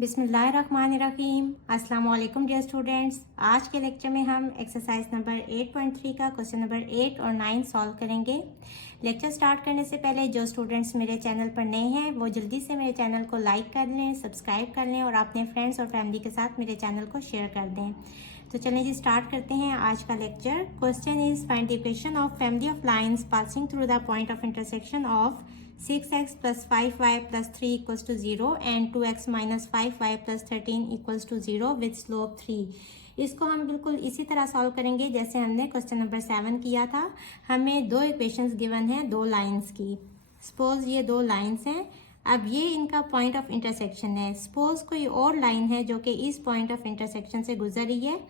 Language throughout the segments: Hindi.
बिस्मिल्लाहिर्रहमानिर्रहीम। अस्सलाम वालेकुम डियर स्टूडेंट्स। आज के लेक्चर में हम एक्सरसाइज नंबर 8.3 का क्वेश्चन नंबर 8 और 9 सॉल्व करेंगे। लेक्चर स्टार्ट करने से पहले जो स्टूडेंट्स मेरे चैनल पर नए हैं वो जल्दी से मेरे चैनल को लाइक कर लें, सब्सक्राइब कर लें और अपने फ्रेंड्स और फैमिली के साथ मेरे चैनल को शेयर कर दें। तो चलें जी स्टार्ट करते हैं आज का lecture. Question is find the equation of family of lines passing through the point of intersection of 6x plus 5y plus 3 equals to 0 and 2x minus 5y plus 13 equals to 0 with slope 3। इसको हम बिल्कुल इसी तरह सॉल्व करेंगे जैसे हमने क्वेश्चन नंबर 7 किया था। हमें दो इक्वेशंस गिवन है दो लाइंस की। सपोज ये दो लाइंस हैं, अब ये इनका पॉइंट ऑफ इंटरसेक्शन है। सपोज कोई और लाइन है जो कि इस पॉइंट ऑफ इंटरसेक्शन से गुजर रही है।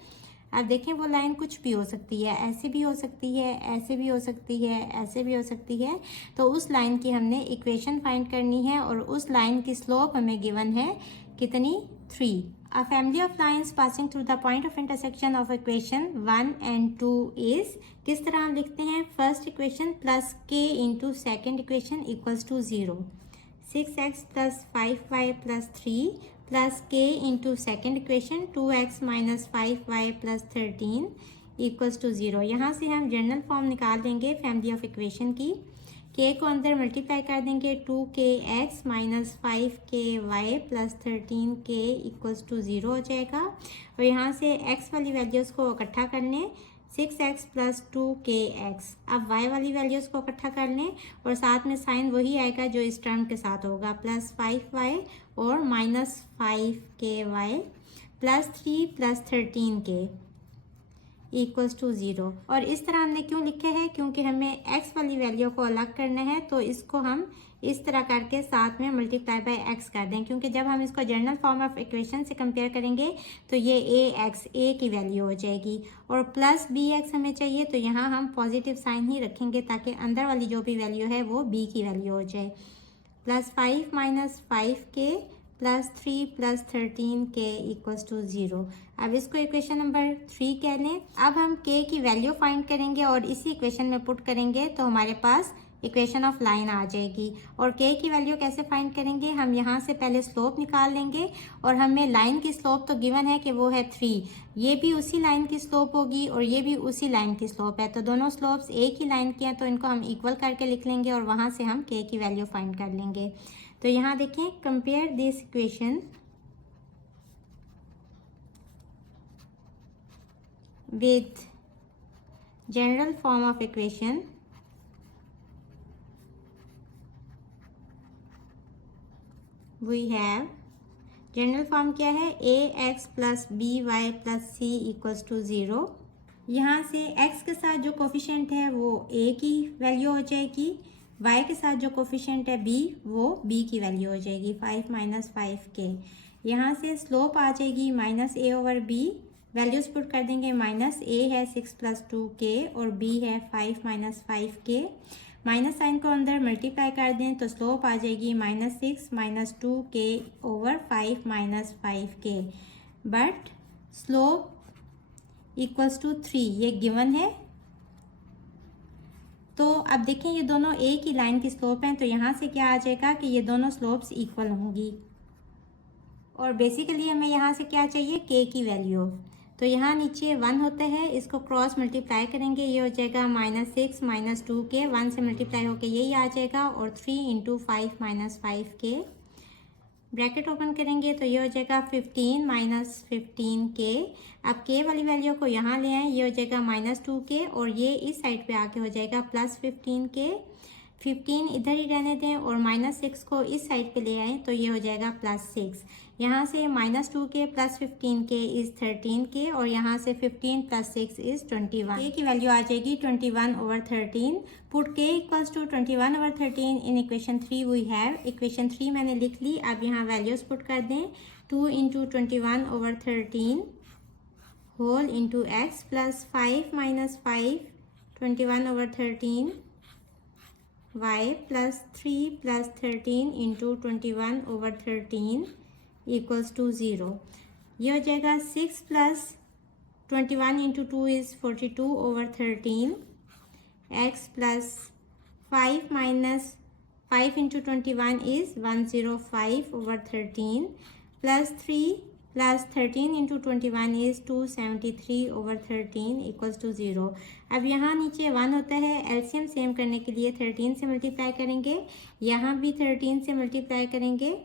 अब देखें वो लाइन कुछ भी हो सकती है, ऐसे भी हो सकती है, ऐसे भी हो सकती है, ऐसे भी हो सकती है। तो उस लाइन की हमने इक्वेशन फाइंड करनी है और उस लाइन की स्लोप हमें गिवन है कितनी, 3। A family of lines passing through the point of intersection of equation 1 and 2 is, किस तरह हम लिखते हैं, first equation plus k into second equation equals to 0। 6x plus 5y plus 3 plus k into second equation 2x minus 5y plus 13 equals to 0। यहाँ से हम जनरल फॉर्म निकाल देंगे फैमिली ऑफ इक्वेशन की। के को अंदर मल्टीप्लाई कर देंगे, 2kx minus 5ky plus 13k equals to 0 हो जाएगा। और यहाँ से x वाली वैल्यूज़ को इकट्ठा कर लें, 6x प्लस 2kx। अब y वाली वैल्यूज़ को इकट्ठा कर लें और साथ में साइन वही आएगा जो इस टर्म के साथ होगा, प्लस 5y और minus 5ky plus 3 plus 13k equals to 0। और इस तरह हमने क्यों लिखे हैं, क्योंकि हमें x वाली वैल्यू को अलग करना है, तो इसको हम इस तरह करके साथ में मल्टीप्लाई बाय x कर दें। क्योंकि जब हम इसको जनरल फॉर्म ऑफ इक्वेशन से कंपेयर करेंगे तो ये a की वैल्यू हो जाएगी और प्लस bx हमें चाहिए, तो यहाँ हम पॉजिटिव साइन ही रखेंगे ताकि अंदर वाली जो भी वैल्यू है वो b की वैल्यू हो जाए। Plus 5 minus 5k plus 3 plus 13k equals to 0। अब इसको इक्वेशन नंबर 3 कह लें। अब हम k की वैल्यू फाइंड करेंगे और इसी इक्वेशन में पुट करेंगे तो हमारे पास इक्वेशन ऑफ लाइन आ जाएगी। और k की वैल्यू कैसे फाइंड करेंगे, हम यहाँ से पहले स्लोप निकाल लेंगे और हमें लाइन की स्लोप तो गिवन है कि वो है 3। ये भी उसी लाइन की स्लोप होगी और ये भी उसी लाइन की स्लोप है, तो दोनों स्लोप्स एक ही लाइन की हैं, तो इनको हम इक्वल करके लिख लेंगे और वहाँ से हम k की वैल्यू फाइंड कर लेंगे। तो यहाँ देखें, compare this equation with general form of equation we have. General form क्या है, ax plus by plus c equals to 0। यहाँ से x के साथ जो कोफिशिएंट है वो a की वैल्यू हो जाएगी, y के साथ जो कोफिशिएंट है b वो b की वैल्यू हो जाएगी, 5 माइनस 5k। यहाँ से स्लोप आ जाएगी minus a over b, values put कर देंगे, माइनस a है 6 प्लस 2k और b है 5 माइनस 5k। माइनस साइन को अंदर मल्टीप्लाई कर दें तो स्लोप आ जाएगी minus 6 minus 2k over 5 minus 5k, but slope equals to 3 ये गिवन है। तो अब देखें ये दोनों एक ही लाइन की स्लोप हैं, तो यहाँ से क्या आ जाएगा कि ये दोनों स्लोप्स इक्वल होंगी। और बेसिकली हमें यहाँ से क्या चाहिए, k की वैल्यू। तो यहाँ नीचे 1 होता है, इसको क्रॉस मल्टीप्लाई करेंगे, ये हो जाएगा माइनस 6 माइनस 2k, 1 से मल्टीप्लाई होके यही आ जाएगा, और 3 into 5 minus 5k, bracket open करेंगे तो ये हो जाएगा 15 माइनस 15k। अब k वाली वैल्यू को यहाँ ले आए, ये हो जाएगा माइनस 2k और ये इस साइड पे आके हो जाएगा प्लस 15k। 15 इधर ही रहने दें और माइनस 6 को इस साइड पे ले आए तो ये हो जाएगा प्लस 6। यहाँ से minus 2k plus 15k is 13k और यहाँ से 15 प्लस 6 इज़ 21। k की वैल्यू आ जाएगी 21 over 13। Put k equals to 21 over 13 in equation 3 we have. Equation 3 मैंने लिख ली, अब यहाँ वैल्यूज़ पुट कर दें, 2 into 21 over 13 whole into x plus 5 minus 5 21 over 13 y plus 3 plus 13 into 21 over 13 equals to 0। ये हो जाएगा 6 plus 21 into 2 is 42 over 13, x plus 5 minus 5 into 21 is 105 over 13, plus 3 plus 13 into 21 is 273/13 equals to 0। अब यहाँ नीचे 1 होता है, एलसीएम सेम करने के लिए 13 से मल्टीप्लाई करेंगे, यहाँ भी 13 से मल्टीप्लाई करेंगे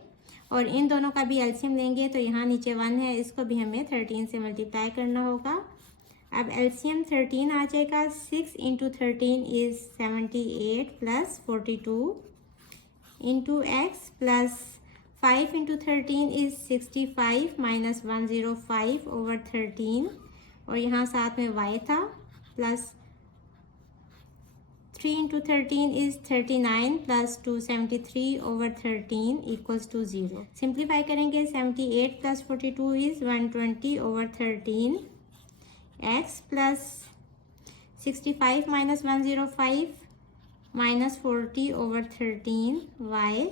और इन दोनों का भी एलसीएम लेंगे तो यहाँ नीचे 1 है, इसको भी हमें 13 से मल्टीप्लाई करना होगा। अब एलसीएम 13 आ जाएगा, 6 into 13 is 78 plus 42 into x plus 5 into 13 is 65 minus 105/13 और यहाँ साथ में y था, plus 3 into 13 is 39 plus 273/13 equals to 0। Simplify करेंगे, 78 plus 42 is 120/13 x plus 65 minus 105 minus 40/13 y,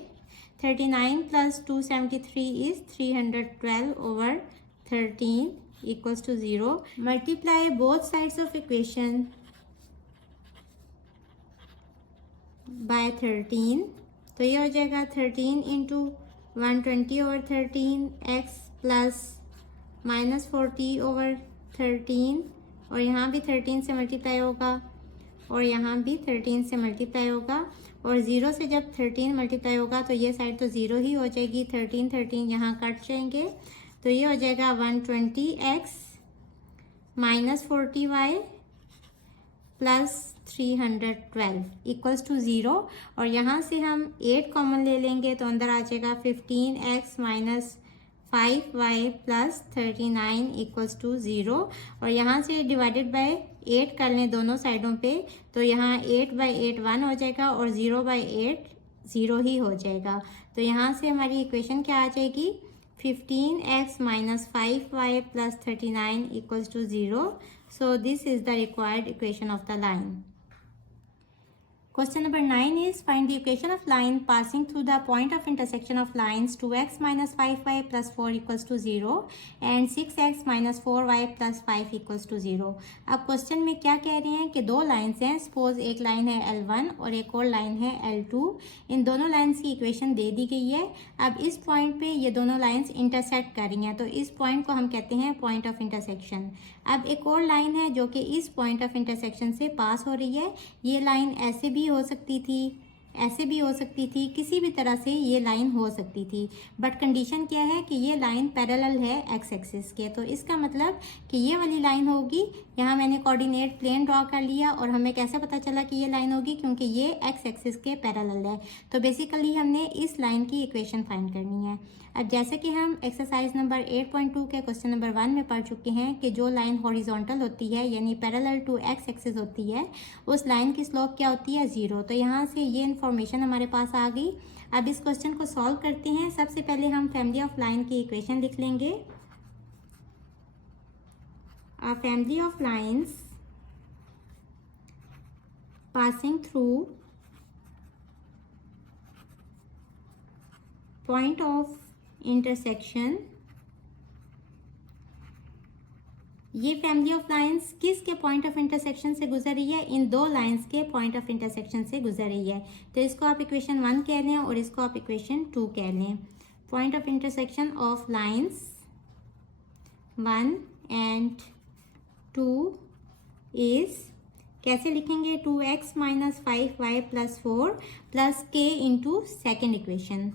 39 plus 273 is 312/13 equals to 0। Multiply both sides of equation by 13, तो ये हो जाएगा 13 इंटू 120/13 x प्लस माइनस 40/13 और यहाँ भी 13 से मल्टीप्लाई होगा और यहाँ भी 13 से मल्टीप्लाई होगा और 0 से जब 13 मल्टीप्लाई होगा तो ये साइड तो 0 ही हो जाएगी, 13 यहाँ कट जाएंगे तो ये हो जाएगा 120x minus 40y plus 312 equals to 0 और यहाँ से हम 8 कॉमन ले लेंगे तो अंदर आ जाएगा 15x minus 5y plus 39 equals to 0 और यहाँ से डिवाइडेड बाय 8 कर लें दोनों साइडों पे तो यहाँ 8/8 1 हो जाएगा और 0/8 0 ही हो जाएगा। तो यहाँ से हमारी इक्वेशन क्या आ जाएगी, 15x minus 5y plus 39 equals to 0। So this is the required equation of the line. Question number 9 is find the equation of line passing through the point of intersection of lines 2x minus 5y plus 4 equals to 0 and 6x minus 4y plus 5 equals to 0। अब क्वेश्चन में क्या कह रहे हैं कि दो लाइन्स हैं, सपोज एक लाइन है L1 और एक और लाइन है L2। इन दोनों लाइन्स की इक्वेशन दे दी गई है। अब इस पॉइंट पे ये दोनों लाइन्स इंटरसेक्ट कर रही हैं तो इस पॉइंट को हम कहते हैं पॉइंट ऑफ इंटरसेक्शन। अब एक और लाइन है जो कि इस पॉइंट ऑफ इंटरसेक्शन से पास हो रही है। ये लाइन ऐसे भी हो सकती थी, ऐसे भी हो सकती थी, किसी भी तरह से ये लाइन हो सकती थी, बट कंडीशन क्या है कि ये लाइन पैरेलल है एक्स एक्सिस के। तो इसका मतलब कि ये वाली लाइन होगी, यहाँ मैंने कोऑर्डिनेट प्लेन ड्रॉ कर लिया और हमें कैसे पता चला कि ये लाइन होगी, क्योंकि ये एक्स एक्सिस के पैरेलल है। तो बेसिकली हमने इस लाइन की इक्वेशन फाइंड करनी है। अब जैसे कि हम एक्सरसाइज नंबर 8.2 के क्वेश्चन नंबर 1 में पढ़ चुके हैं कि जो लाइन हॉरिजॉन्टल होती है यानी पैरेलल टू एक्स एक्सिस होती है, उस लाइन की स्लोप क्या होती है, 0। तो यहाँ से ये इन्फॉर्मेशन हमारे पास आ गई। अब इस क्वेश्चन को सॉल्व करते हैं। सबसे पहले हम फैमिली ऑफ लाइन की इक्वेशन लिख लेंगे। अ family of lines passing through point of intersection, ये फैमिली ऑफ लाइंस किसके पॉइंट ऑफ इंटरसेक्शन से गुजर रही है, इन दो लाइंस के पॉइंट ऑफ इंटरसेक्शन से गुजर रही है। तो इसको आप इक्वेशन 1 कह लें और इसको आप इक्वेशन 2 कह लें। Point of intersection of lines 1 and 2 is, कैसे लिखेंगे, 2x minus 5y plus 4 plus k into second equation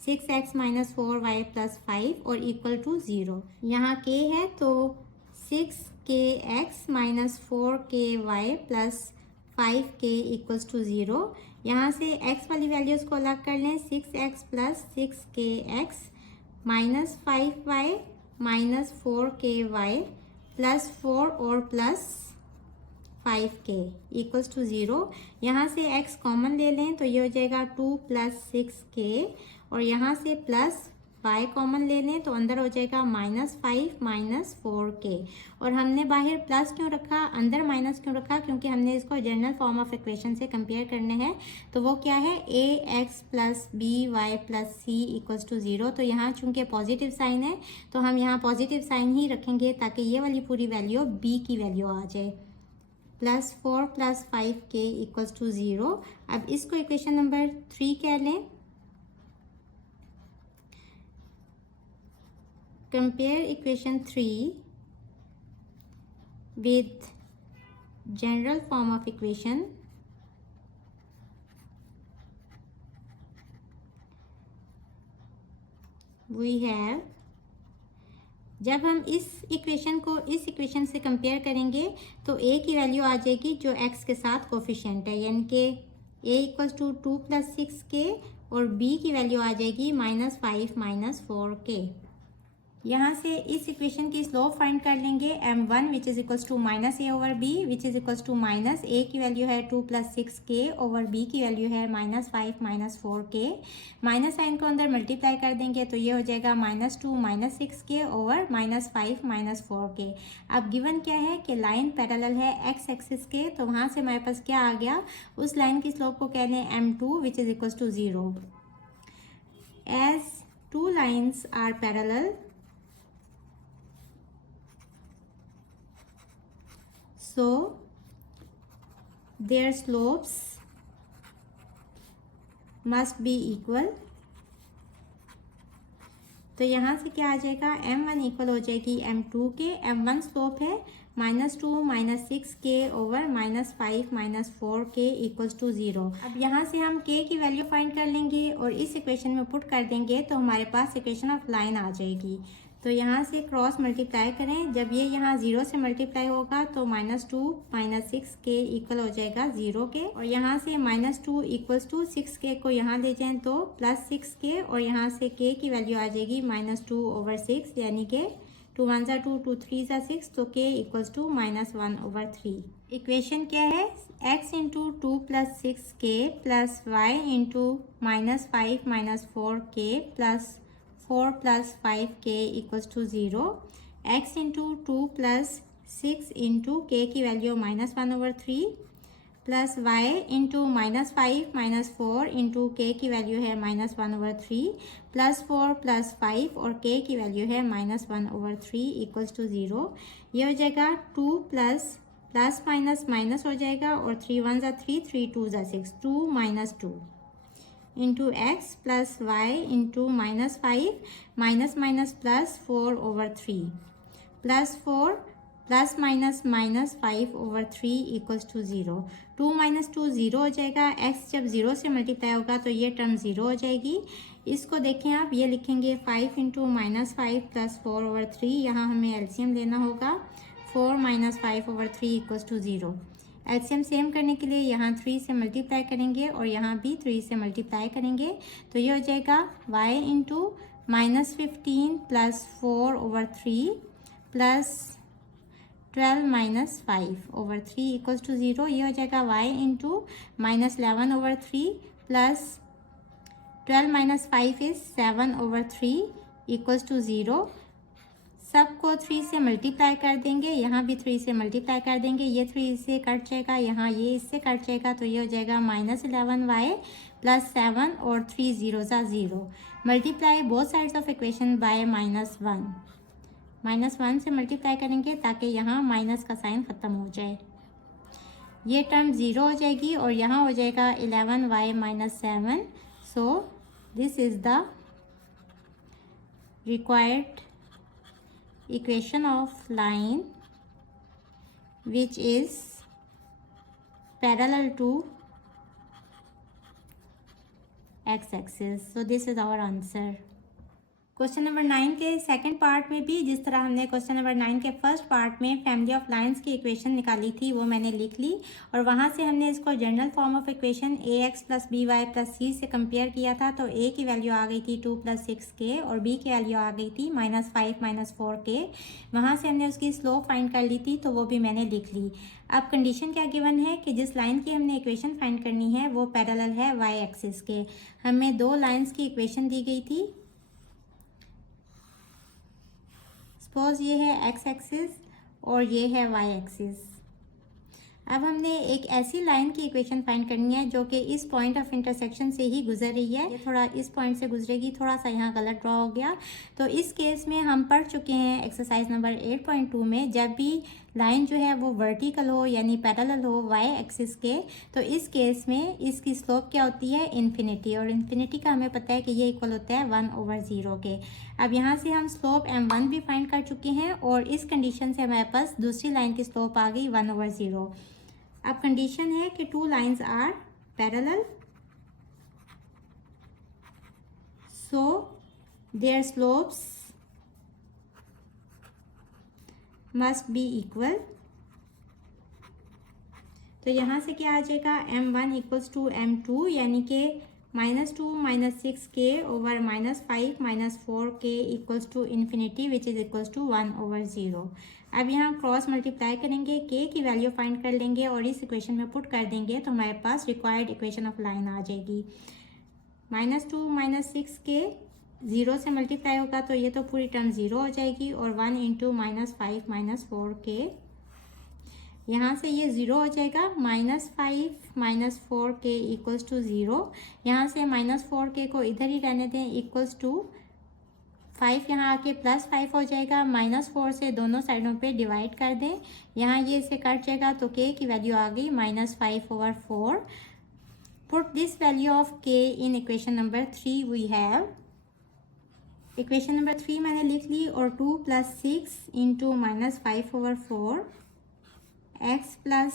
6x minus 4y plus 5 और इक्वल टू 0। यहाँ k है तो 6kx minus 4ky plus 5k equals to 0। यहाँ से x वाली वैल्यूज़ को अलग कर लें, 6x plus 6kx minus 5y minus 4ky plus 4 और प्लस 5k इक्वल्स टू 0। यहाँ से x कॉमन ले लें तो ये हो जाएगा 2 प्लस 6k और यहाँ से प्लस y कॉमन ले लें तो अंदर हो जाएगा माइनस 5 माइनस 4k। और हमने बाहर प्लस क्यों रखा, अंदर माइनस क्यों रखा, क्योंकि हमने इसको जनरल फॉर्म ऑफ इक्वेशन से कंपेयर करने हैं। तो वो क्या है, ax plus by plus c equals to 0। तो यहाँ चूंकि पॉजिटिव साइन है तो हम यहाँ पॉजिटिव साइन ही रखेंगे ताकि ये वाली पूरी वैल्यू b की वैल्यू आ जाए। Plus 4 plus 5k equals to 0। अब इसको इक्वेशन नंबर 3 कह लें। compare equation 3 with general form of equation. We have, जब हम इस इक्वेशन को इस इक्वेशन से कंपेयर करेंगे तो a की वैल्यू आ जाएगी जो x के साथ कोफिशिएंट है, यानी कि a इक्वल्स टू 2 + 6k और b की वैल्यू आ जाएगी -5 - 4k। यहाँ से इस इक्वेशन की स्लोप फाइंड कर लेंगे m1 which is equals to -a/b which is equals to -a की वैल्यू है 2 + 6k ओवर b की वैल्यू है -5 - 4k। माइनस साइन को अंदर मल्टीप्लाई कर देंगे तो ये हो जाएगा -2 - 6k ओवर -5 - 4k। अब गिवन क्या है कि लाइन पैरेलल है x एक्सिस के, तो वहाँ से हमारे पास क्या आ गया, उस लाइन की स्लोप को कह लें m2 which is equals to 0। As two lines are parallel, so their slopes must be equal। तो यहाँ से क्या आ जाएगा, m1 इक्वल हो जाएगी m2 के। m1 स्लोप है -2 - 6k over -5 - 4k equals to 0। अब यहाँ से हम k की वैल्यू फाइंड कर लेंगे और इस इक्वेशन में पुट कर देंगे तो हमारे पास इक्वेशन ऑफ लाइन आ जाएगी। तो यहाँ से क्रॉस मल्टीप्लाई करें, जब ये यहाँ 0 से मल्टीप्लाई होगा तो -2 - 6k इक्वल हो जाएगा 0 के, और यहाँ से -2 इक्वल्स टू 6k को यहाँ ले जाएं तो +6k, और यहाँ से k की वैल्यू आ जाएगी -2/6, यानी कि 2 × 1 = 2, 2 × 3 = 6, तो k इक्वल्स टू -1/3। इक्वेशन क्या है, x × 2 + 6k plus y × -5 - 4k plus 4 + 5k equals to 0। x × 2 + 6 × k की वैल्यू -1/3 प्लस y × -5 - 4 × k की वैल्यू है -1/3 प्लस 4 + 5 और k की वैल्यू है -1/3 इक्वल्स टू 0। ये हो जाएगा 2 प्लस माइनस हो जाएगा और 3 × 1 = 3, 3 × 2 = 6, 2 - 2 into x plus y into -5 plus 4/3 plus 4 plus -5/3 equals to 0। 2 - 2 0 हो जाएगा। x जब 0 से मल्टीप्लाई होगा तो ये टर्म 0 हो जाएगी। इसको देखें आप, ये लिखेंगे 5 × -5 प्लस 4/3, यहाँ हमें एलसीएम लेना होगा। 4 - 5/3 इक्वल्स टू 0। एलसीएम सेम करने के लिए यहाँ 3 से मल्टीप्लाई करेंगे और यहाँ भी 3 से मल्टीप्लाई करेंगे, तो ये हो जाएगा y × -15 plus 4/3 plus 12 - 5/3 equals to 0। ये हो जाएगा y × -11/3 plus 12 - 5 is 7/3 equals to 0। सबको 3 से मल्टीप्लाई कर देंगे, यहाँ भी 3 से मल्टीप्लाई कर देंगे, ये 3 से कट जाएगा, यहाँ ये इससे कट जाएगा, तो ये हो जाएगा -11y प्लस 7 और 3 0 = 0। Multiply both sides of equation bye -1, -1 से मल्टीप्लाई करेंगे ताकि यहाँ माइनस का साइन ख़त्म हो जाए। ये टर्म 0 हो जाएगी और यहाँ हो जाएगा 11y - 7। So this is the required equation of line which is parallel to x-axis. So this is our answer. Question number 9 के सेकंड पार्ट में भी जिस तरह हमने क्वेश्चन नंबर 9 के फर्स्ट पार्ट में फैमिली ऑफ लाइंस की इक्वेशन निकाली थी वो मैंने लिख ली, और वहाँ से हमने इसको general form of equation ax + by + c से कंपेयर किया था। तो a की वैल्यू आ गई थी 2 + 6k और b की वैल्यू आ गई थी -5 - 4k। वहाँ से हमने उसकी स्लोप फाइंड कर ली थी, तो वो भी मैंने लिख ली। अब कंडीशन क्या गिवन है कि जिस लाइन की हमने इक्वेशन फाइंड करनी है वो पैरेलल है y एक्सिस के। हमें दो लाइन्स की इक्वेशन दी गई थी, सपोज ये है x एक्सिस और ये है y एक्सिस। अब हमने एक ऐसी लाइन की इक्वेशन फाइंड करनी है जो कि इस पॉइंट ऑफ इंटरसेक्शन से ही गुजर रही है। ये थोड़ा इस पॉइंट से गुजरेगी, थोड़ा सा यहाँ गलत ड्रॉ हो गया। तो इस केस में हम पढ़ चुके हैं एक्सरसाइज नंबर 8.2 में, जब भी लाइन जो है वो वर्टिकल हो यानी पैरेलल हो वाई एक्सिस के, तो इस केस में इसकी स्लोप क्या होती है, इन्फिनिटी। और इन्फिनिटी का हमें पता है कि ये इक्वल होता है 1/0 के। अब यहाँ से हम स्लोप m1 भी फाइंड कर चुके हैं और इस कंडीशन से हमारे पास दूसरी लाइन की स्लोप आ गई 1/0। अब कंडीशन है कि two lines are parallel, so their slopes must be equal। तो यहाँ से क्या आ जाएगा, m1 इक्वल्स टू m2 यानी कि -2 -6k over -5 -4k equals to infinity which is equals to 1/0। अब यहाँ क्रॉस मल्टीप्लाई करेंगे, k की वैल्यू फाइंड कर लेंगे और इस इक्वेशन में पुट कर देंगे तो हमारे पास रिक्वायर्ड इक्वेशन ऑफ लाइन आ जाएगी। -2 -6k 0 से मल्टीप्लाई होगा तो ये तो पूरी टर्म 0 हो जाएगी और 1 इंटू -5 -4k, यहाँ से ये 0 हो जाएगा। -5 -4k इक्वल्स टू 0, यहाँ से -4k को इधर ही रहने दें, इक्वल्स टू 5 यहाँ आके +5 हो जाएगा। -4 से दोनों साइडों पे डिवाइड कर दें, यहाँ ये इसे कट जाएगा तो k की वैल्यू आ गई -5/4। Put this value of k in equation number 3 we have। Equation number 3 मैंने लिख ली और 2 + 6 into -5/4 x plus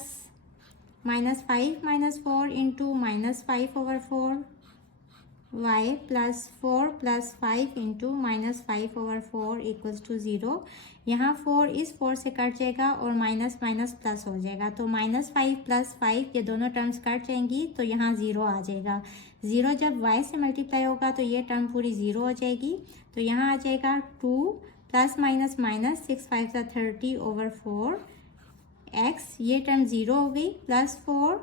-5 - 4 into -5/4 y plus 4 + 5 into -5/4 equals to 0। यहाँ 4 इस 4 से कट जाएगा और माइनस माइनस प्लस हो जाएगा तो -5 + 5 ये दोनों टर्म्स कट जाएंगी तो यहाँ 0 आ जाएगा। 0 जब y से मल्टीप्लाई होगा तो ये टर्म पूरी 0 हो जाएगी। तो यहाँ आ जाएगा 2 + - 6 5 30/4 x, ये टर्म 0 हो गई, +4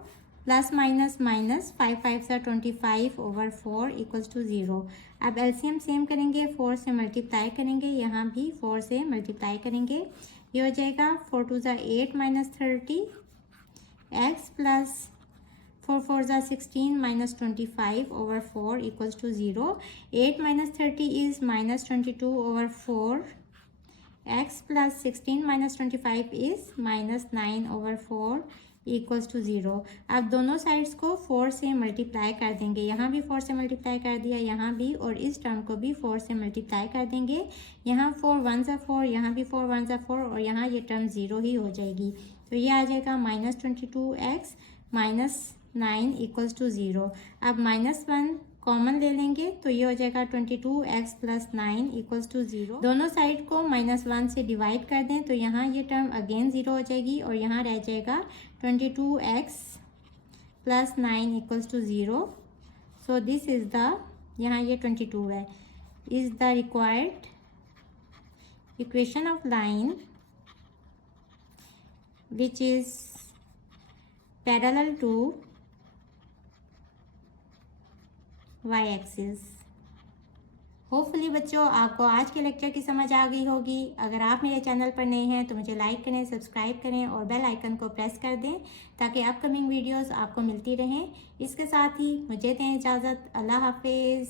+ -5 5 25/4 इक्वल्स टू 0। अब एलसीएम सेम करेंगे, 4 से मल्टीप्लाई करेंगे, यहाँ भी 4 से मल्टीप्लाई करेंगे, ये हो जाएगा 4 2 8 -30 x plus 4 4 16 -25/4 equals to 0। 8 - 30 is -22/4 x plus 16 - 25 is -9/4 equals to 0। अब दोनों साइड्स को 4 से मल्टीप्लाई कर देंगे, यहाँ भी 4 से मल्टीप्लाई कर दिया, यहाँ भी, और इस टर्म को भी 4 से मल्टीप्लाई कर देंगे। यहाँ 4 1 ज़ा 4, यहाँ भी 4 1 ज़ा 4 और यहाँ ये टर्म 0 ही हो जाएगी। तो ये आ जाएगा -22x -9 इक्वल्स टू 0। अब -1 कॉमन ले लेंगे तो ये हो जाएगा 22x + 9 इक्वल्स टू 0। दोनों साइड को -1 से डिवाइड कर दें तो यहाँ ये टर्म अगेन 0 हो जाएगी और यहाँ रह जाएगा 22x + 9 equals to 0। So this is the, यहाँ ये 22 है, is the required equation of line which is parallel to y axis. Hopefully बच्चों आपको आज के लेक्चर की समझ आ गई होगी। अगर आप मेरे चैनल पर नए हैं तो मुझे लाइक करें, सब्सक्राइब करें और बेल आइकन को प्रेस कर दें ताकि अपकमिंग वीडियोस आपको मिलती रहें। इसके साथ ही मुझे दें इजाज़त। अल्लाह हाफिज़।